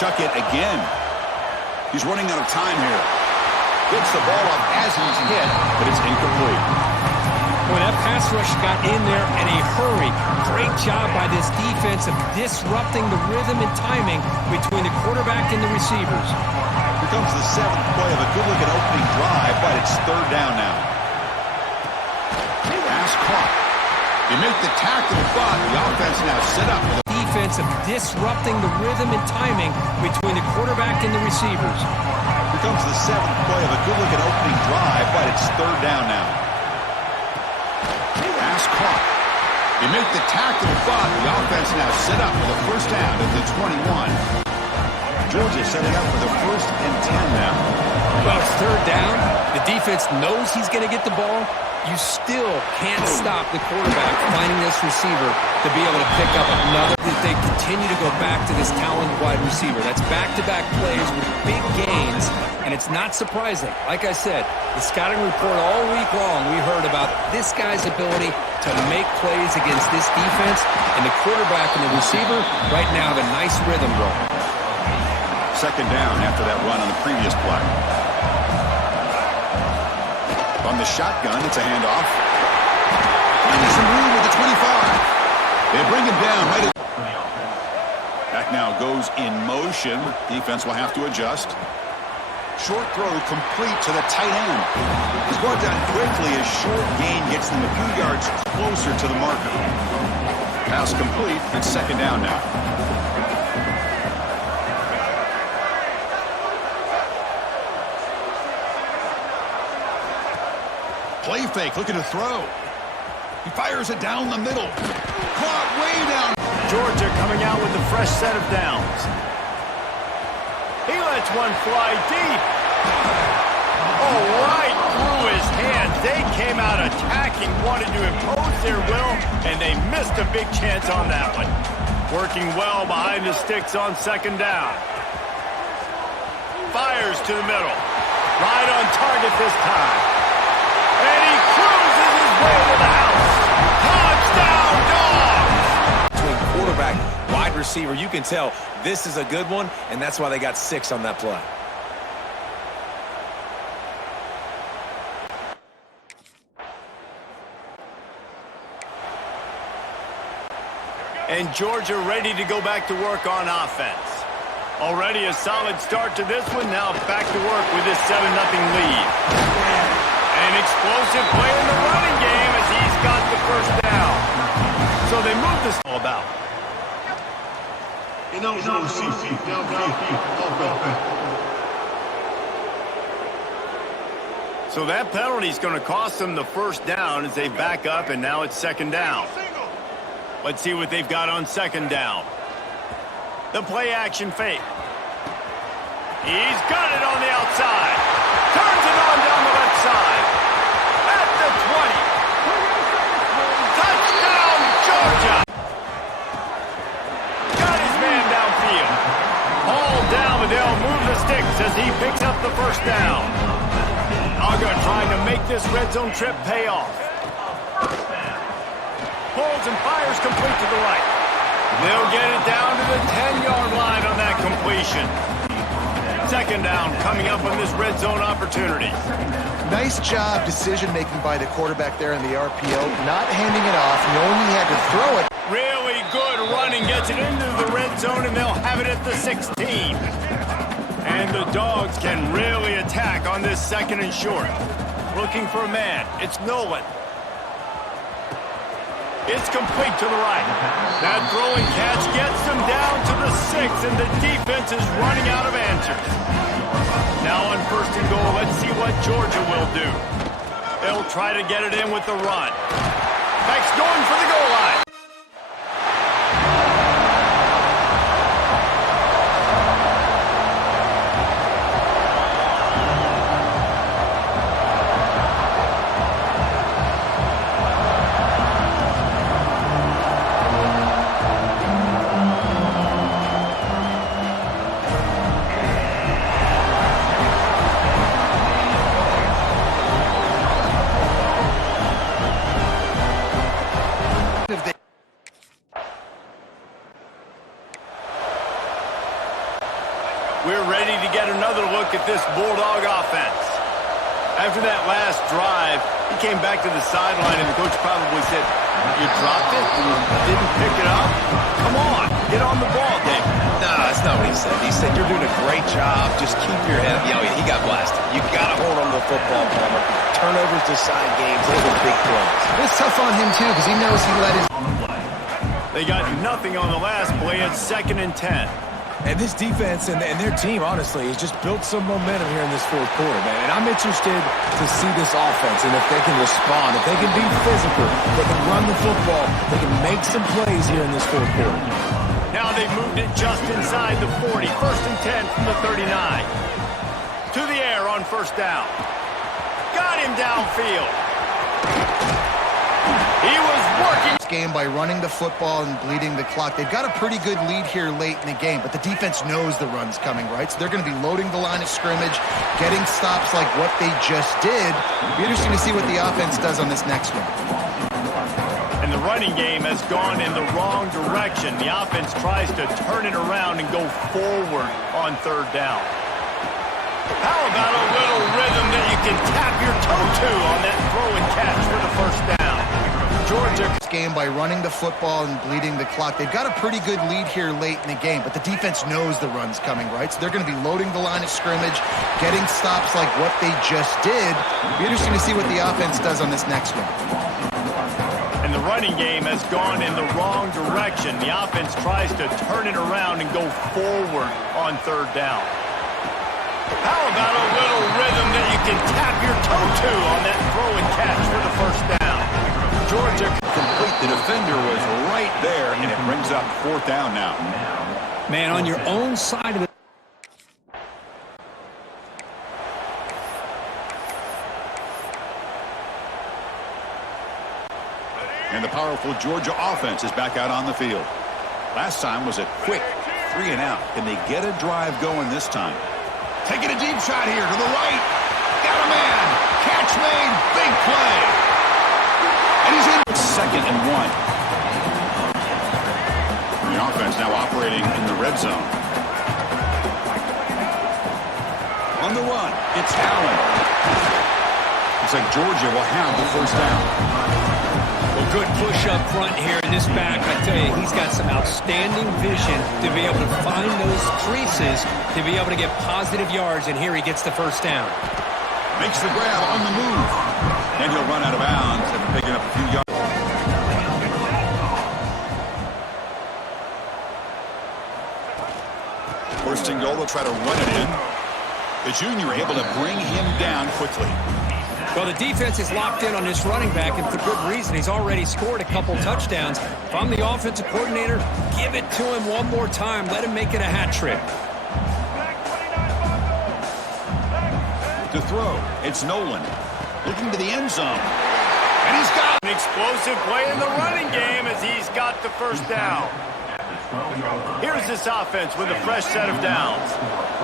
chuck it again. He's running out of time here. Gets the ball up as he's hit, but it's incomplete. Boy, that pass rush got in there in a hurry. Great job by this defense of disrupting the rhythm and timing between the quarterback and the receivers. Here comes the 7th play of a good-looking opening drive, but it's 3rd down now. Pass caught. They make the tackle, but the offense now set up with a defense of disrupting the rhythm and timing between the quarterback and the receivers. Here comes the 7th play of a good-looking opening drive, but it's 3rd down now. Pass caught. They make the tackle, but the offense now set up with a 1st down at the 21. Georgia setting up for the 1st and 10 now. Well, it's 3rd down. The defense knows he's going to get the ball. You still can't stop the quarterback finding this receiver to be able to pick up another. They continue to go back to this talented wide receiver. That's back-to-back plays with big gains, and it's not surprising. Like I said, the scouting report all week long, we heard about this guy's ability to make plays against this defense, and the quarterback and the receiver right now have a nice rhythm going. 2nd down after that run on the previous play. On the shotgun, it's a handoff. Finding some room with the 25. They bring him down. Right. Back now goes in motion. Defense will have to adjust. Short throw complete to the tight end. He's brought down quickly as short gain gets them a few yards closer to the marker. Pass complete. It's 2nd down now. Play fake, looking to throw. He fires it down the middle. Caught way down. Georgia coming out with a fresh set of downs. He lets one fly deep. Oh, right through his hands. They came out attacking, wanted to impose their will, and they missed a big chance on that one. Working well behind the sticks on 2nd down. Fires to the middle. Right on target this time. And he cruises his way to the house. Touchdown, Dogs! Between quarterback, wide receiver, you can tell this is a good one, and that's why they got 6 on that play. And Georgia ready to go back to work on offense. Already a solid start to this one. Now back to work with this 7-0 lead. An explosive play in the running game as he's got the 1st down. So they move this all about. So that penalty is going to cost them the 1st down as they back up, and now it's 2nd down. Let's see what they've got on 2nd down. The play action fake. He's got it on the outside. Turns it on down the left side. At the 20. Touchdown, Georgia. Got his man downfield. Hauled down, but they'll move the sticks as he picks up the 1st down. Aga trying to make this red zone trip pay off. Pulls and fires complete to the right. They'll get it down to the 10-yard line on that completion. 2nd down coming up on this red zone opportunity. Nice job decision-making by the quarterback there in the RPO, not handing it off, knowing he had to throw it. Really good running, gets it into the red zone, and they'll have it at the 16. And the Dogs can really attack on this 2nd and short. Looking for a man. It's Nolan. It's complete to the right. That throwing catch gets them down to the 6, and the defense is running out of answers. Now on 1st and goal, let's see what Georgia will do. They'll try to get it in with the run. Beck's going for the goal line. We're ready to get another look at this Bulldog offense. After that last drive, he came back to the sideline, and the coach probably said, "You dropped it? Didn't pick it up? Come on, get on the ball, Dave." No, that's not what he said. He said, "You're doing a great job. Just keep your head up." Yeah, he got blasted. You got to hold on to the football, Palmer. Turnovers decide games. Those are big plays. It's tough on him, too, because he knows he let his... They got nothing on the last play. It's 2nd and 10. And this defense and their team, honestly, has just built some momentum here in this fourth quarter, man. And I'm interested to see this offense and if they can respond, if they can be physical, if they can run the football, they can make some plays here in this fourth quarter. Now they've moved it just inside the 40. 1st and 10 from the 39. To the air on 1st down. Got him downfield. He was working game by running the football and bleeding the clock. They've got a pretty good lead here late in the game, but the defense knows the run's coming, right? So they're going to be loading the line of scrimmage, getting stops like what they just did. It'll be interesting to see what the offense does on this next one. And the running game has gone in the wrong direction. The offense tries to turn it around and go forward on 3rd down. How about a little rhythm that you can tap your toe to on that throw and catch for the 1st down? Georgia game by running the football and bleeding the clock. They've got a pretty good lead here late in the game, but the defense knows the run's coming, right? So they're going to be loading the line of scrimmage, getting stops like what they just did. It'll be interesting to see what the offense does on this next one. And the running game has gone in the wrong direction. The offense tries to turn it around and go forward on 3rd down. How about a little rhythm that you can tap your toe to on that throw and catch for the 1st down? Georgia Complete. The defender was right there, and it brings up 4th down now. Man, on your own side of the... And the powerful Georgia offense is back out on the field. Last time was a quick 3 and out. Can they get a drive going this time? Taking a deep shot here to the right. Got a man. Catch made. Big play. And he's in 2nd and 1. The offense now operating in the red zone. On the run, it's Allen. Looks like Georgia will have the 1st down. Well, good push up front here in this back. I tell you, he's got some outstanding vision to be able to find those creases, to be able to get positive yards, and here he gets the 1st down. Makes the grab on the move. And he'll run out of bounds after picking up a few yards. 1st and goal, they'll try to run it in. The junior able to bring him down quickly. Well, the defense is locked in on this running back, and for good reason. He's already scored a couple touchdowns. If I'm the offensive coordinator, give it to him one more time. Let him make it a hat trick. To throw, it's Nolan. Looking to the end zone. And he's got an explosive play in the running game as he's got the 1st down. Here's this offense with a fresh set of downs.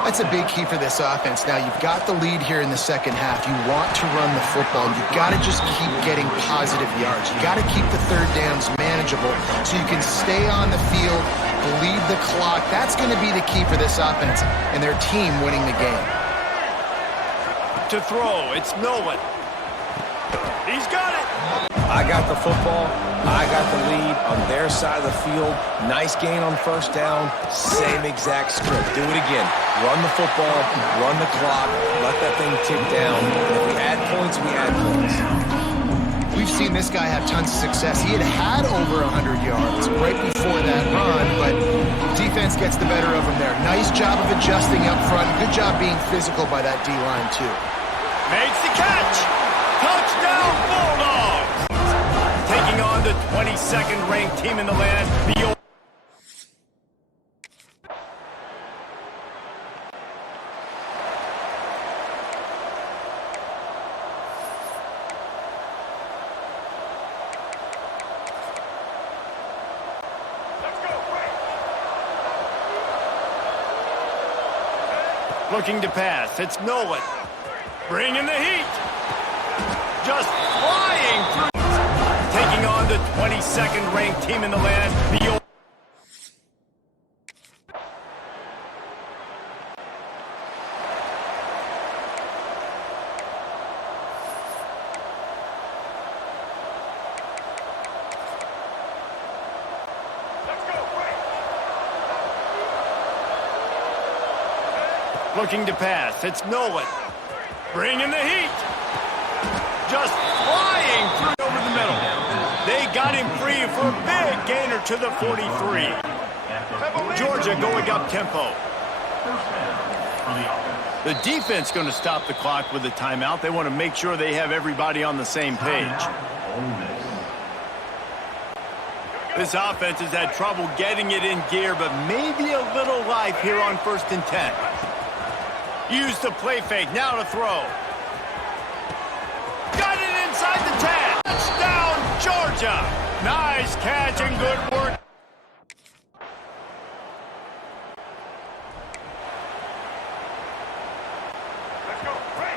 That's a big key for this offense. Now, you've got the lead here in the 2nd half. You want to run the football. You've got to just keep getting positive yards. You've got to keep the 3rd downs manageable so you can stay on the field, bleed the clock. That's going to be the key for this offense and their team winning the game. To throw, it's Nolan. He's got it. I got the football. I got the lead on their side of the field. Nice gain on 1st down. Same exact script. Do it again. Run the football, run the clock, let that thing tick down. And if we add points, we add points. We've seen this guy have tons of success. He had over 100 yards right before that run, but defense gets the better of him there. Nice job of adjusting up front. Good job being physical by that D-line, too. Makes the catch. Touchdown, Bulldogs. Taking on the 22nd ranked team in the land, the looking to pass. It's Nolan. Bringing the heat. Just flying through. Taking on the 22nd ranked team in the land, the Looking to pass. It's Nolan. Bringing the heat. Just flying through over the middle. They got him free for a big gainer to the 43. Georgia going up tempo. The defense going to stop the clock with a timeout. They want to make sure they have everybody on the same page. This offense has had trouble getting it in gear, but maybe a little life here on 1st and 10. Use the play fake. Now to throw. Got it inside the 10. Touchdown, Georgia. Nice catch and good work. Let's go. Break.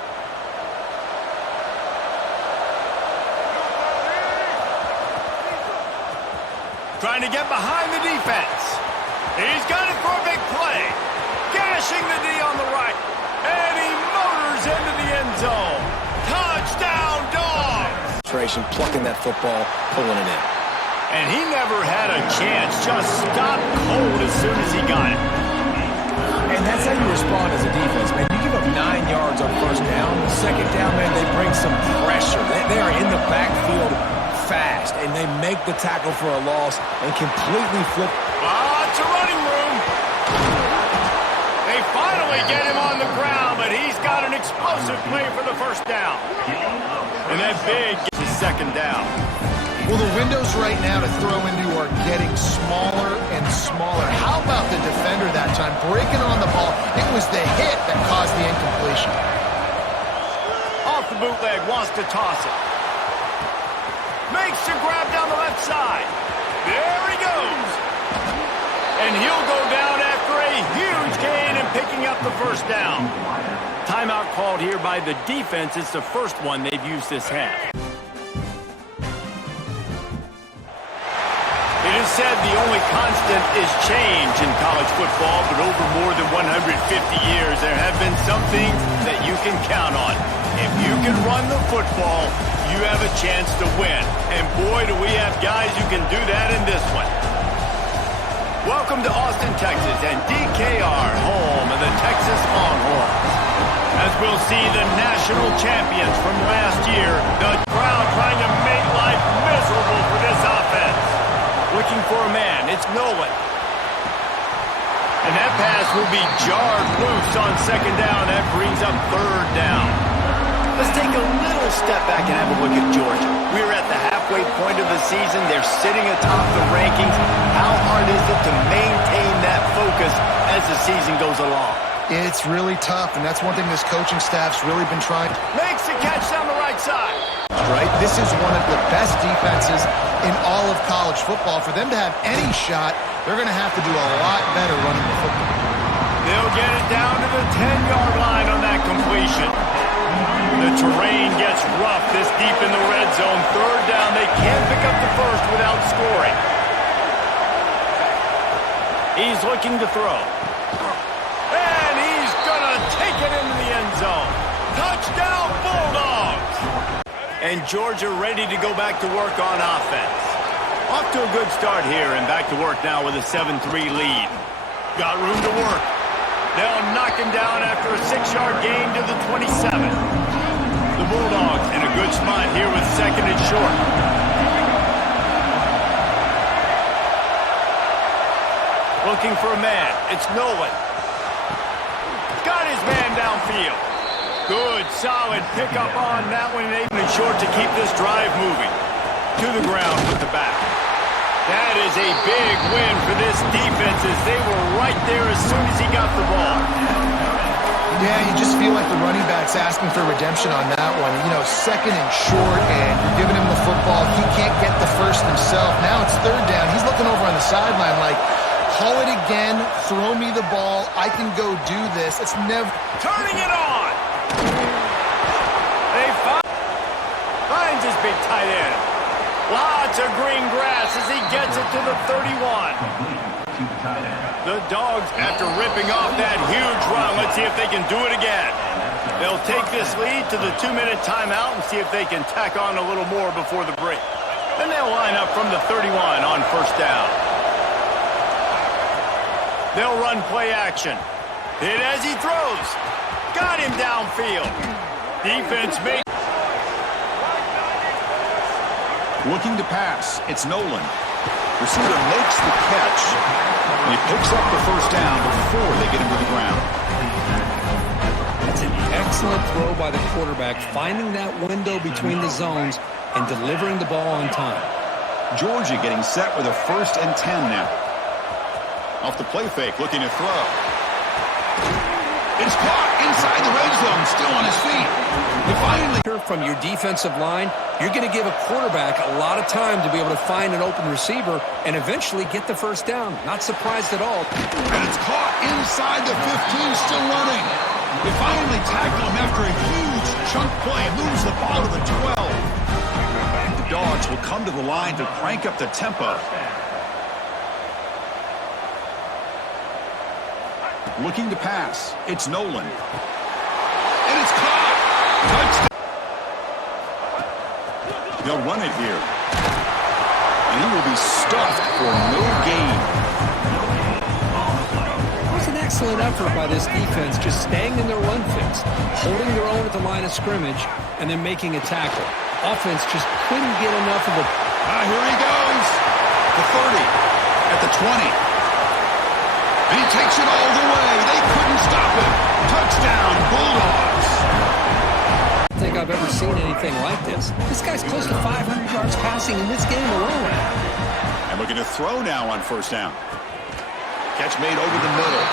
Trying to get behind the defense. He's got it for a big play. Gashing the D on the right. And he motors into the end zone. Touchdown, Dogs! Plucking that football, pulling it in. And he never had a chance. Just stopped cold as soon as he got it. And that's how you respond as a defense, man. You give up 9 yards on 1st down. 2nd down, man, they bring some pressure. They are in the backfield fast, and they make the tackle for a loss and completely flip. Lots of running room. They finally get him on the ground, but he's got an explosive play for the 1st down. And that big gets his 2nd down. Well, the windows right now to throw into are getting smaller and smaller. How about the defender that time? Breaking on the ball. It was the hit that caused the incompletion. Off the bootleg, wants to toss it. Makes the grab down the left side. There he goes. And he'll go down after a huge gain and picking up the 1st down. Timeout called here by the defense. It's the first one they've used this half. It is said the only constant is change in college football, but over more than 150 years, there have been some things that you can count on. If you can run the football, you have a chance to win. And boy, do we have guys who can do that in this one. Welcome to Austin, Texas, and DKR, home of the Texas Longhorns. As we'll see the national champions from last year, the crowd trying to make life miserable for this offense. Looking for a man, it's Nolan. And that pass will be jarred loose on 2nd down. That brings up 3rd down. Let's take a little step back and have a look at Georgia. We're at the halfway point of the season. They're sitting atop the rankings. How hard is it to maintain that focus as the season goes along? It's really tough, and that's one thing this coaching staff's really been trying. Makes the catch down the right side. Right? This is one of the best defenses in all of college football. For them to have any shot, they're going to have to do a lot better running the football. They'll get it down to the 10-yard line on that completion. The terrain gets rough this deep in the red zone. 3rd down, they can't pick up the 1st without scoring. He's looking to throw. And he's going to take it into the end zone. Touchdown, Bulldogs! And Georgia ready to go back to work on offense. Off to a good start here and back to work now with a 7-3 lead. Got room to work. They'll knock him down after a 6-yard gain to the 27. The Bulldogs in a good spot here with 2nd and short. Looking for a man. It's Nolan. Got his man downfield. Good, solid pickup on that one. And short to keep this drive moving. To the ground with the back. That is a big win for this defense as they were right there as soon as he got the ball. Yeah, you just feel like the running back's asking for redemption on that one. You know, 2nd and short, and you're giving him the football. He can't get the 1st himself. Now it's 3rd down. He's looking over on the sideline like, haul it again, throw me the ball. I can go do this. It's never... Turning it on! They finds his big tight end. Lots of green grass as he gets it to the 31. The Dogs, after ripping off that huge run, let's see if they can do it again. They'll take this lead to the 2-minute timeout and see if they can tack on a little more before the break. Then they'll line up from the 31 on 1st down. They'll run play action. Hit as he throws. Got him downfield. Defense made. Looking to pass. It's Nolan. Receiver makes the catch. And he picks up the first down before they get him to the ground. That's an excellent throw by the quarterback, finding that window between the zones and delivering the ball on time. Georgia getting set with a 1st and 10 now. Off the play fake, looking to throw. It's caught inside the red zone, still on his feet. He finally... From your defensive line, you're going to give a quarterback a lot of time to be able to find an open receiver and eventually get the first down. Not surprised at all. And it's caught inside the 15, still running. They finally tackle him after a huge chunk play. Moves the ball to the 12. The Dogs will come to the line to crank up the tempo. Looking to pass. It's Nolan. And it's caught. Touchdown. They'll run it here. And he will be stuffed for no gain. It was an excellent effort by this defense, just staying in their run fix, holding their own at the line of scrimmage, and then making a tackle. Offense just couldn't get enough of a... Here he goes. The 30. At the 20. And he takes it all the way. They couldn't stop him. Touchdown, Bulldogs. I don't think I've ever seen anything like this. This guy's close to 500 yards passing in this game alone. And looking to throw now on 1st down. Catch made over the middle.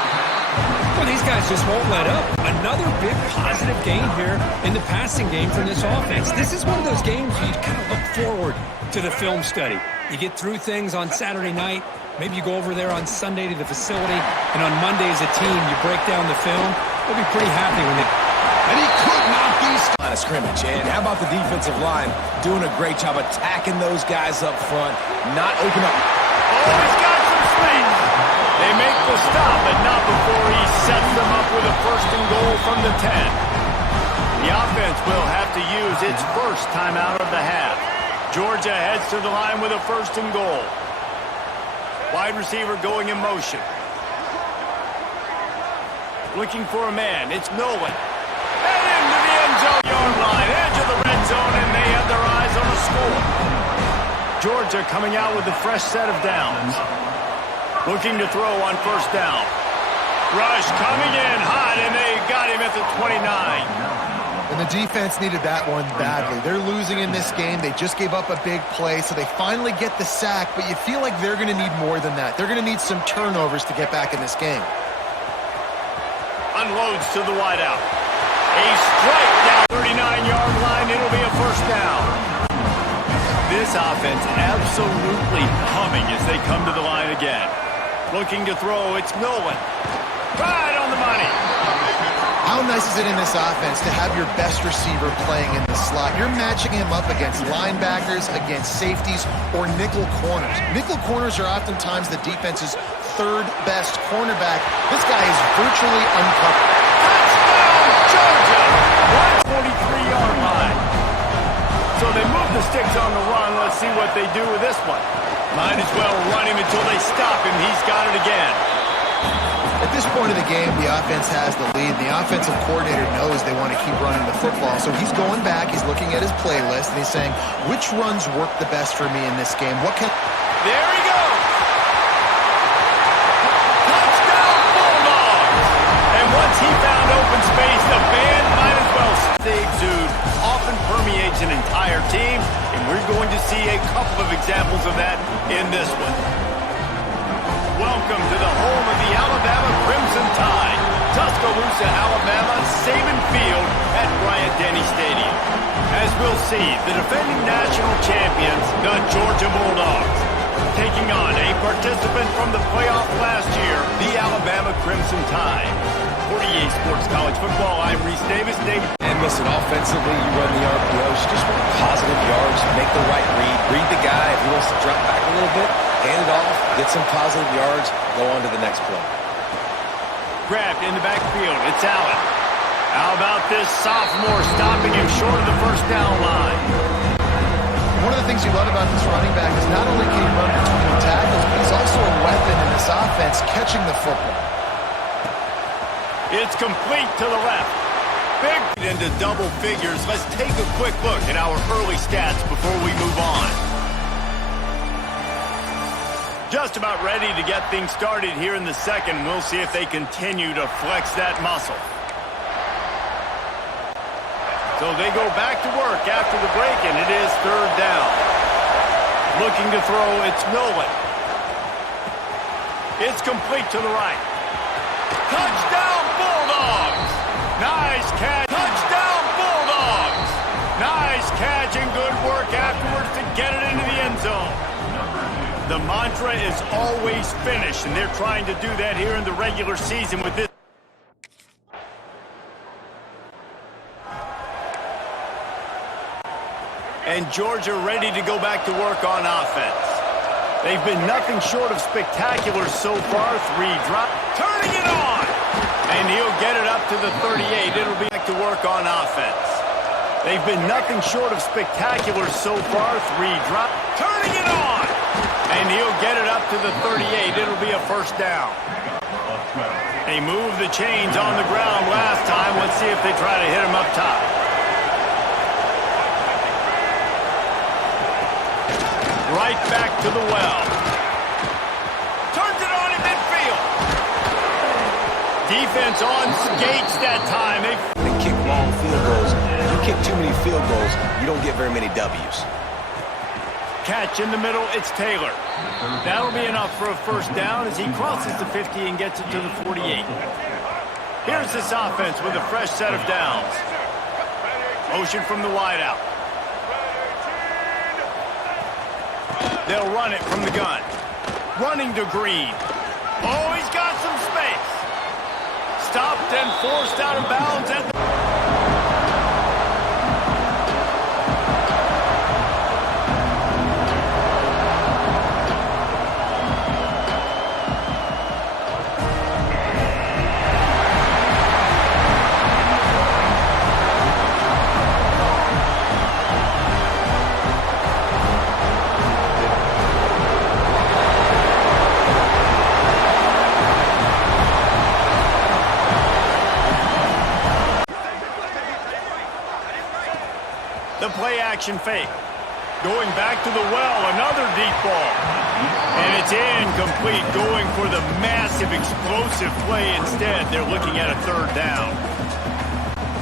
Well, these guys just won't let up. Another big positive gain here in the passing game from this offense. This is one of those games where you kind of look forward to the film study. You get through things on Saturday night. Maybe you go over there on Sunday to the facility, and on Monday as a team, you break down the film. They'll be pretty happy when they... And he could not be... Line of scrimmage. And how about the defensive line doing a great job attacking those guys up front, not open up. Oh, he's got some space. They make the stop, but not before he sets them up with a 1st and goal from the 10. The offense will have to use its first timeout of the half. Georgia heads to the line with a 1st and goal. Wide receiver going in motion. Looking for a man. It's Nolan. And into the end zone yard line. Edge of the red zone, and they have their eyes on the score. Georgia coming out with a fresh set of downs. Looking to throw on 1st down. Rush coming in hot, and they got him at the 29. And the defense needed that one badly. They're losing in this game. They just gave up a big play, so they finally get the sack, but you feel like they're going to need more than that. They're going to need some turnovers to get back in this game. Unloads to the wideout. A strike down 39-yard line. It'll be a 1st down. This offense absolutely humming as they come to the line again. Looking to throw, it's Nolan. Right on the money. How nice is it in this offense to have your best receiver playing in the slot? You're matching him up against linebackers, against safeties, or nickel corners. Nickel corners are oftentimes the defense's 3rd best cornerback. This guy is virtually uncovered. Touchdown, Georgia! 143-yard line. So they move the sticks on the run. Let's see what they do with this one. Might as well run him until they stop him. He's got it again. At this point of the game, the offense has the lead. The offensive coordinator knows they want to keep running the football. So he's going back, he's looking at his playlist, and he's saying, which runs work the best for me in this game? What can... There he goes! Touchdown, Bulldogs! And once he found open space, the band might as well stay exude. Often permeates an entire team, and we're going to see a couple of examples of that in this one. Welcome to the home of the Alabama Crimson Tide. Tuscaloosa, Alabama, Saban Field at Bryant-Denny Stadium. As we'll see, the defending national champions, the Georgia Bulldogs, taking on a participant from the playoff last year, the Alabama Crimson Tide. 48 Sports College Football, I'm Reese Davis. And listen, offensively, you run the RPOs, you just want positive yards, make the right read the guy. If he wants to drop back a little bit, hand it off, get some positive yards, go on to the next play. Grabbed in the backfield, it's Allen. How about this sophomore stopping him short of the 1st down line? One of the things you love about this running back is not only can he run between the tackles, but he's also a weapon in this offense, catching the football. It's complete to the left. Big into double figures. Let's take a quick look at our early stats before we move on. Just about ready to get things started here in the second. We'll see if they continue to flex that muscle. So they go back to work after the break, and it is third down. Looking to throw, it's Nolan. It's complete to the right. Touchdown, Bulldogs! Nice catch. Touchdown, Bulldogs! Nice catch and good work afterwards to get it into the end zone. The mantra is always finish, and they're trying to do that here in the regular season with this. And Georgia ready to go back to work on offense. They've been nothing short of spectacular so far. 3 drop. Turning it on! And he'll get it up to the 38. It'll be back to work on offense. They've been nothing short of spectacular so far. 3 drop. Turning it on! And he'll get it up to the 38. It'll be a first down. They moved the chains on the ground last time. Let's see if they try to hit him up top. Right back to the well. Turns it on in midfield. Defense on skates that time. They kick long field goals. You kick too many field goals, you don't get very many W's. Catch in the middle, it's Taylor. That'll be enough for a first down as he crosses the 50 and gets it to the 48. Here's this offense with a fresh set of downs. Motion from the wideout. They'll run it from the gun. Running to Green. Oh, he's got some space. Stopped and forced out of bounds at the... Play-action fake. Going back to the well, another deep ball. And it's incomplete, going for the massive, explosive play instead. They're looking at a third down.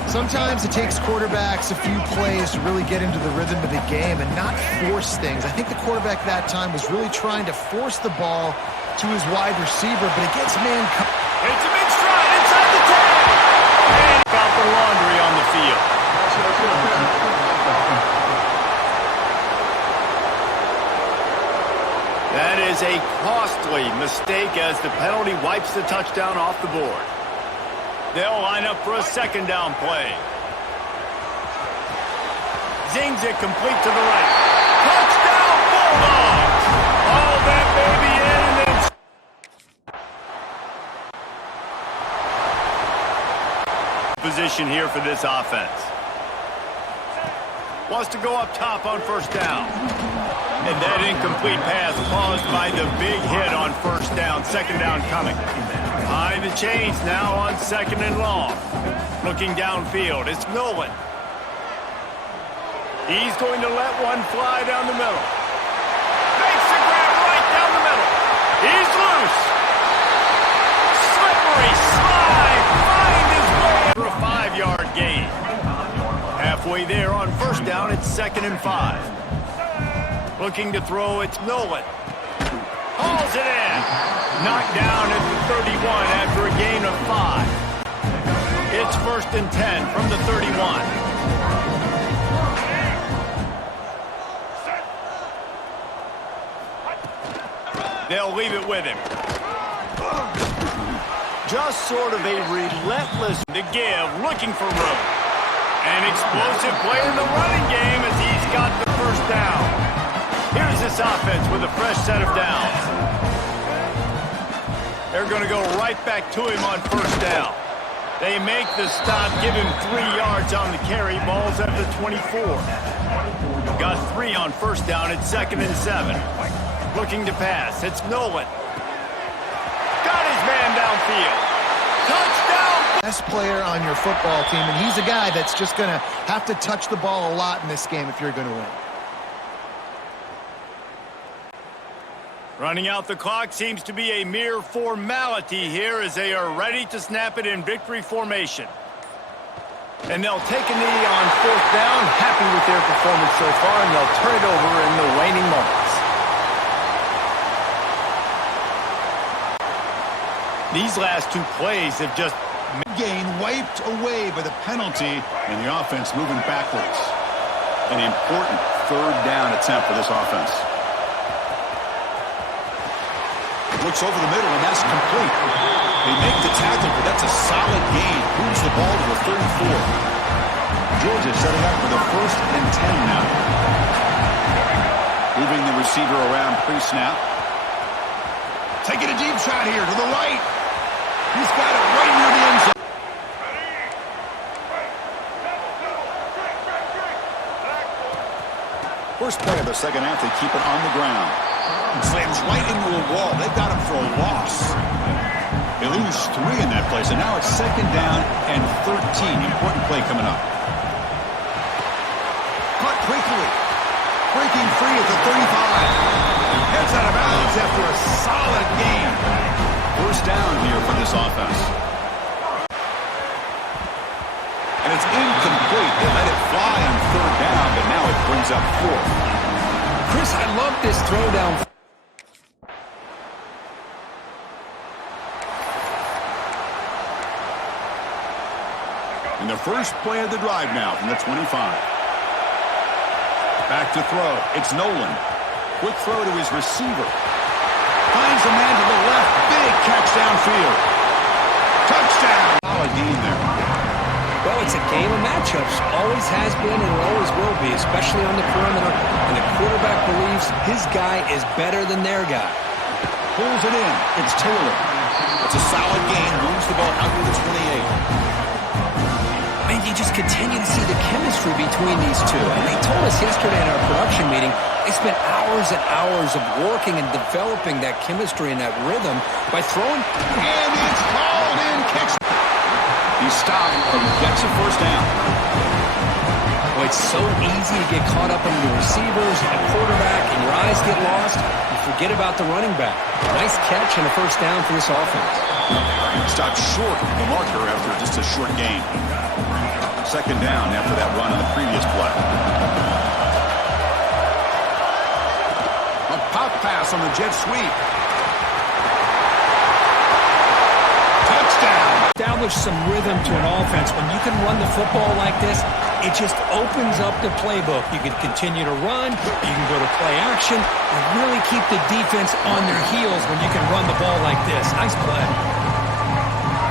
Sometimes it takes quarterbacks a few plays to really get into the rhythm of the game and not force things. I think the quarterback that time was really trying to force the ball to his wide receiver, but it gets man... It's a big stride inside the 10. And got the laundry on the field. That is a costly mistake as the penalty wipes the touchdown off the board. They'll line up for a second down play. Zings it complete to the right. Touchdown, Bulldogs! All that baby in and then... Position here for this offense. Wants to go up top on first down. And that incomplete pass caused by the big hit on first down. Second down coming. High the chains now on second and long. Looking downfield, it's Nolan. He's going to let one fly down the middle. Makes the grab right down the middle. He's loose. Slippery slide. Find his way for a 5-yard gain. Halfway there on first down, it's 2nd and 5. Looking to throw, it's Nolan. Hauls it in. Knocked down at the 31 after a gain of 5. It's 1st and 10 from the 31. They'll leave it with him. Just sort of a relentless to give, looking for room. An explosive play in the running game as he's got the first down. Here's this offense with a fresh set of downs. They're going to go right back to him on first down. They make the stop, give him 3 yards on the carry. Ball's at the 24. Got 3 on first down at 2nd and 7. Looking to pass. It's Nolan. Got his man downfield. Touchdown, best player on your football team, and he's a guy that's just going to have to touch the ball a lot in this game if you're going to win. Running out the clock seems to be a mere formality here as they are ready to snap it in victory formation. And they'll take a knee on 4th down, happy with their performance so far, and they'll turn it over in the waning moments. These last 2 plays have just... Gain wiped away by the penalty, and the offense moving backwards. An important 3rd down attempt for this offense. Looks over the middle, and that's complete. They make the tackle, but that's a solid gain. Moves the ball to the 34. Georgia setting up for the 1st and 10 now. Moving the receiver around pre-snap. Taking a deep shot here to the right. He's got it right near the end zone. First play of the second half, they keep it on the ground. Slams right into a wall. They've got him for a loss. They lose 3 in that play, so now it's 2nd down and 13. Important play coming up. Caught quickly. Breaking free at the 35. Heads out of bounds after a solid gain. 1st down here for this offense. And it's incomplete. They let it fly on 3rd down, but now it brings up 4th. Chris, I love this throwdown. And the first play of the drive now from the 25. Back to throw. It's Nolan. Quick throw to his receiver. Finds a man to the left. Big catch downfield. Touchdown. Solid gain there. Well, it's a game of matchups. Always has been and it always will be, especially on the perimeter. And the quarterback believes his guy is better than their guy. Pulls it in. It's Taylor. It's a solid gain. Moves the ball out to the 28. Man, you just continue to see the chemistry between these two. And they told us yesterday in our production meeting, they spent hours and hours of working and developing that chemistry and that rhythm by throwing. And it's called in. Kicks. He stopped and gets a 1st down. Well, it's so easy to get caught up in the receivers and the quarterback, and your eyes get lost. You forget about the running back. Nice catch and a 1st down for this offense. Stopped short of the marker after just a short gain. 2nd down after that run on the previous play. A pop pass on the jet sweep. Touchdown. Establish some rhythm to an offense. When you can run the football like this, it just opens up the playbook. You can continue to run. You can go to play action and really keep the defense on their heels when you can run the ball like this. Nice play.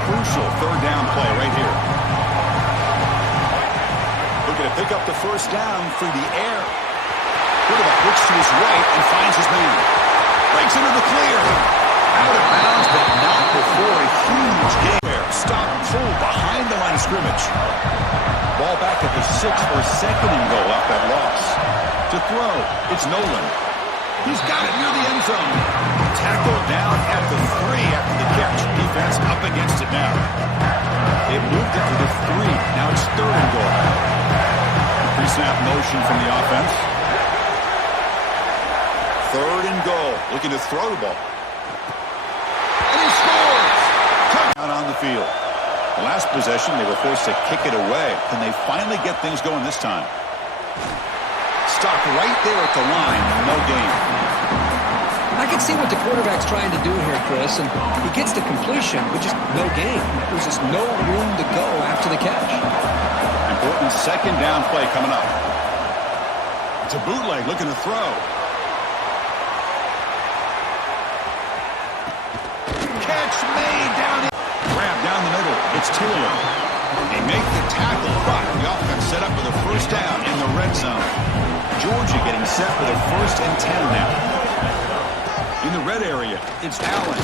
Crucial 3rd down play right here. Looking to pick up the 1st down through the air. Quarterback looks to his right and finds his man. Breaks into the clear. Out of bounds, but not before a huge gain there. Stop full behind the line of scrimmage. Ball back at the 6 for a 2nd and goal off that loss. To throw, it's Nolan. He's got it near the end zone. Tackled down at the 3 after the catch. Defense up against it now. They moved it to the 3. Now it's 3rd and goal. Pre-snap motion from the offense. 3rd and goal. Looking to throw the ball. And he scores! Out on the field. The last possession, they were forced to kick it away. Can they finally get things going this time? Stopped right there at the line. No gain. I can see what the quarterback's trying to do here, Chris, and he gets the completion, but just no gain. There's just no room to go after the catch. Important 2nd down play coming up. It's a bootleg looking to throw. Catch made down. Grab down the middle. It's Taylor. They make the tackle, but the offense set up with a 1st down in the red zone. Georgia getting set for the 1st and 10 now. In the red area, it's Allen.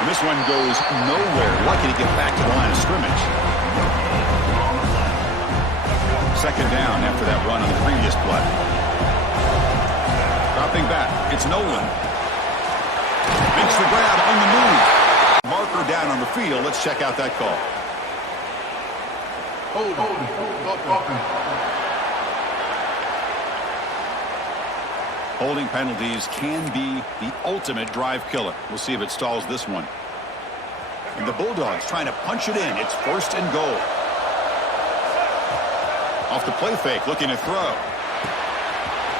And this one goes nowhere. Lucky to get back to the line of scrimmage. 2nd down after that run on the previous play. Dropping back, it's Nolan. Makes the grab on the move. Marker down on on the field. Let's check out that call. Holding penalties can be the ultimate drive killer. We'll see if it stalls this one. And the Bulldogs trying to punch it in. It's 1st and goal. Off the play fake, looking to throw.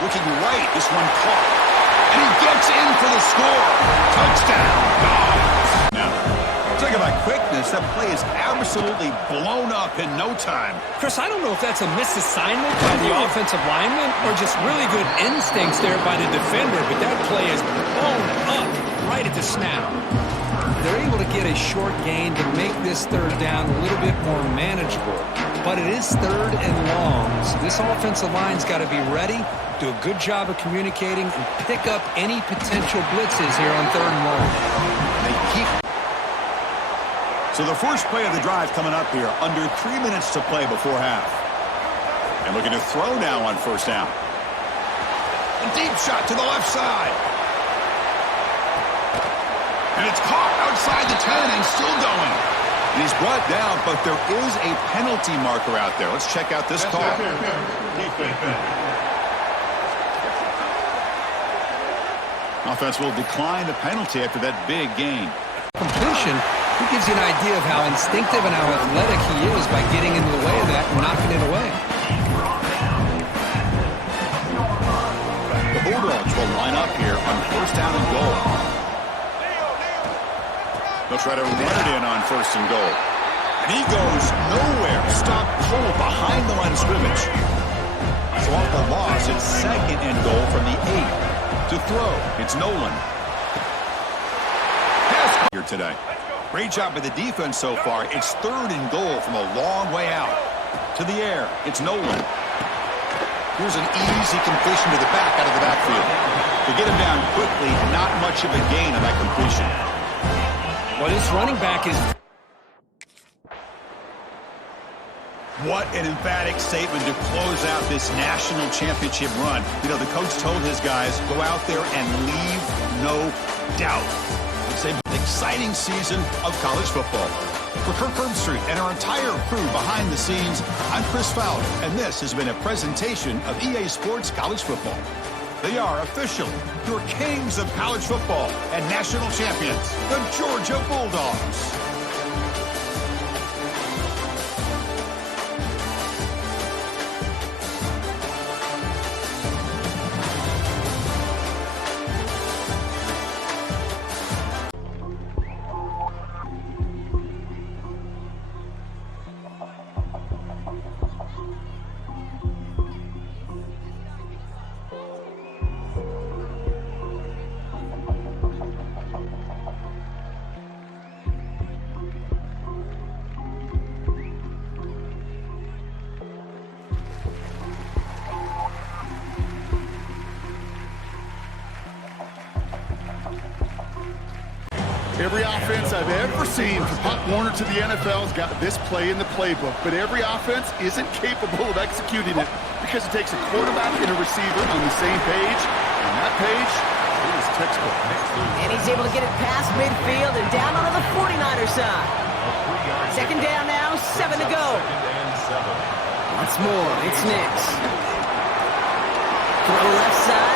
Looking right, this one caught. And he gets in for the score. Touchdown, Dogs. Now, talk about quickness. That play is absolutely blown up in no time. Chris, I don't know if that's a misassignment by the offensive lineman or just really good instincts there by the defender, but that play is blown up right at the snap. They're able to get a short gain to make this 3rd down a little bit more manageable. But it is 3rd and long, so this offensive line's got to be ready, do a good job of communicating, and pick up any potential blitzes here on 3rd and long. They keep. So the first play of the drive coming up here, under 3 minutes to play before half. And looking to throw now on 1st down. A deep shot to the left side. And it's caught outside the 10 and still going. And he's brought down, but there is a penalty marker out there. Let's check out this call. Offense will decline the penalty after that big gain. Completion, it gives you an idea of how instinctive and how athletic he is by getting into the way of that and knocking it away. The Bulldogs will line up here on 1st down and goal. They'll try to run it in on 1st and goal. And he goes nowhere. Stop cold behind the line of scrimmage. So off the loss, it's 2nd and goal from the 8. To throw, it's Nolan. Pass here today. Great job by the defense so far. It's 3rd and goal from a long way out. To the air, it's Nolan. Here's an easy completion to the back out of the backfield. To get him down quickly, not much of a gain on that completion. Well, this running back is... What an emphatic statement to close out this national championship run. You know, the coach told his guys, go out there and leave no doubt. It's an exciting season of college football. For Kirk Herbstreit and our entire crew behind the scenes, I'm Chris Fowler, and this has been a presentation of EA Sports College Football. They are officially your kings of college football and national champions, the Georgia Bulldogs. Every offense I've ever seen from Pop Warner to the NFL's got this play in the playbook, but every offense isn't capable of executing it because it takes a quarterback and a receiver on the same page, and that page is textbook. And he's able to get it past midfield and down onto the 49er side. 2nd down now, 7 to go. Once more, it's Nix. Throw left side.